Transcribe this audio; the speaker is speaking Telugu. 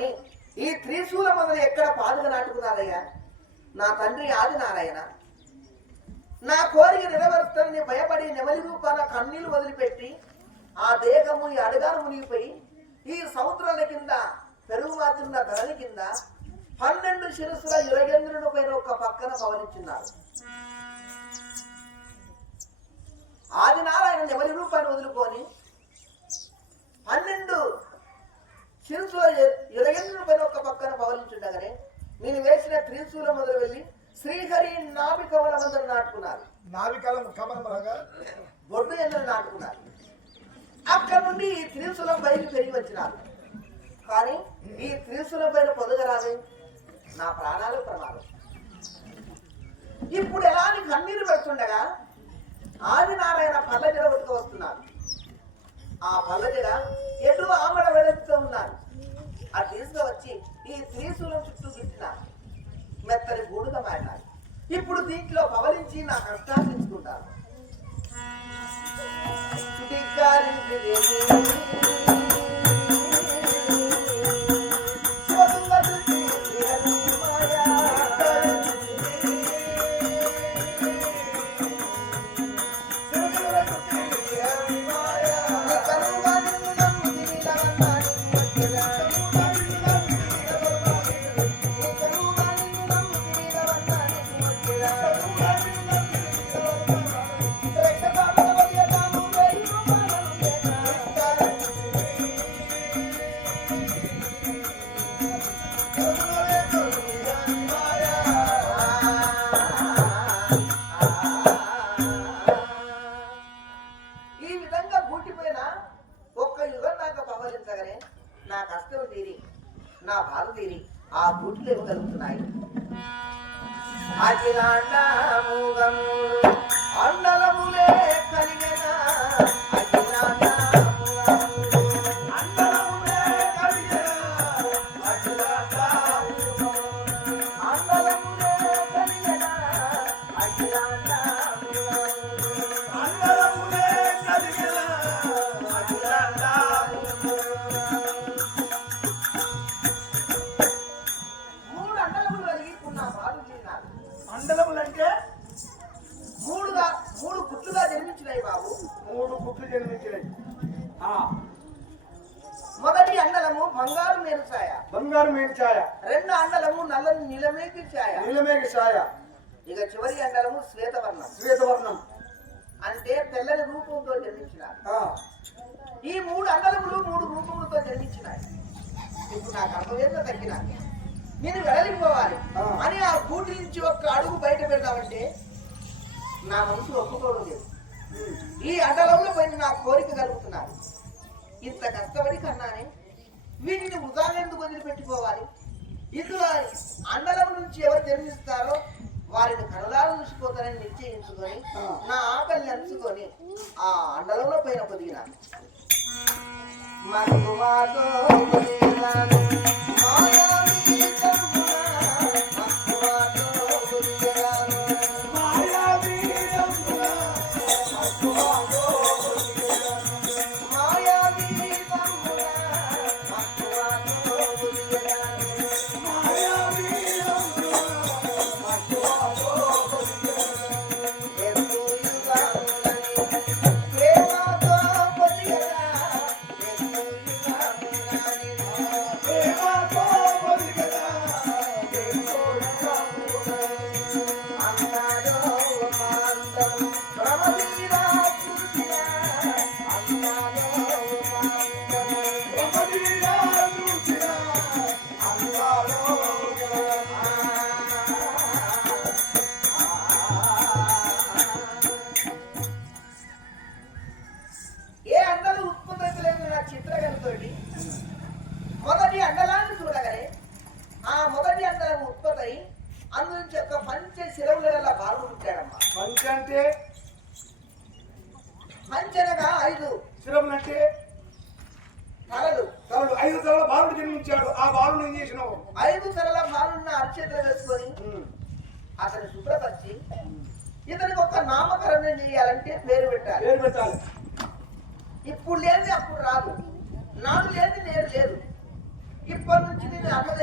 తీసుకొని ఈ త్రిశూల మొదలు ఎక్కడ పాదుగా నాటుకున్నారయ్యా నా తండ్రి ఆది నారాయణ. నా కోరిక నెరవేరుస్తానని భయపడి నెమలి రూపాన కన్నీళ్ళు వదిలిపెట్టి ఆ దేహము ఈ అడగాను మునిగిపోయి ఈ సముద్రాల కింద పెరుగు మాత్రున్న కింద పన్నెండు శిరస్సుల యురగేంద్రుని పైన ఒక పక్కన పవనించున్నారు ఆది నారాయణ నెమలి రూపాన్ని వదులుకొని పన్నెండు శిరస్సుల యుర పవలించుండగానే నేను వేసిన త్రిశూల మొదలు వెళ్ళి శ్రీహరి నాభికమల మందరు నాటుకున్నారు. నావికలం కమలమనగా బొడ్డు ఎందరు నాటుకున్నారు. అక్కడ నుండి ఈ త్రిశూలం పైకి పెరిగి వచ్చినారు. కానీ ఈ త్రిశూలం పైన పొదగరాదు నా ప్రాణాలు ప్రమాదం. ఇప్పుడు ఎలాని కన్నీరు పెడుతుండగా ఆదినారాయణ పల్లజడ ఉడక వస్తున్నారు. ఆ పల్లజడ ఎటు ఆమడ వెళుతూ ఉన్నారు. ఆ తీసుకువచ్చి ఈ త్రిశూలం చుట్టూ చుట్టినారు మెత్తని గూడుగా మారినారు ఇప్పుడు దీంట్లో పవలించి నా కష్టాలు గూటిలో ఇవ్వగలుగుతున్నాయి అఖిలాండముగము అండలములే కలిగిన. అఖిలాండముగము పుట్లు జన్మించినాయి ఆ, మొదటి అండలము బంగారు మేరు ఛాయ బంగారు మేలు ఛాయ రెండు అండలము నల్లని నీలమేకి ఛాయ. నీలమేఘ ఛాయ. ఇక చివరి అండలము శ్వేతవర్ణం. శ్వేతవర్ణం. అంటే తెల్లని రూపంతో జన్మించినారు. ఆ, ఈ మూడు అండలములు మూడు రూపములతో జన్మించినాయి. ఇప్పుడు నాకు అర్థమేందో తగ్గిన. నేను వెడలిపోవాలి. ఆ. అని ఆ గూటి నుంచి ఒక్క అడుగు బయట పెడదామంటే నా మనసు ఒప్పుకోవడం లేదు ఈ అడలంలో పైన నా కోరిక కలుగుతున్నారు ఇంత కష్టపడి కన్నానే వీటిని ఎందుకు వదిలిపెట్టుకోవాలి? ఇందులో అండలం నుంచి ఎవరు జన్మిస్తారో వారిని కనులాలు చూసిపోతారని నిశ్చయించుకొని. నా ఆకలిని అంచుకొని ఆ అండలంలో పైన పొదిగినాను. అందు నుంచి ఒక పంచ శిరవుల బాలు పుట్టాడమ్మా మంచి అంటే పంచనగా ఐదు. శిరములంటే తలలు. తలలు. ఐదు తలల బాలుడు జన్మించాడు. ఆ బాలుడు ఏం చేసినావు? ఐదు తలల బాలున్న అరచేతులు వేసుకొని అతని శుభ్రపరిచి ఇతనికి ఒక నామకరణం చేయాలంటే పేరు పెట్టాలి. పేరు పెట్టాలి. ఇప్పుడు లేని అప్పుడు రాదు. నాడు లేని నేడు లేదు. ఇప్పటి నుంచి నేను అన్నదే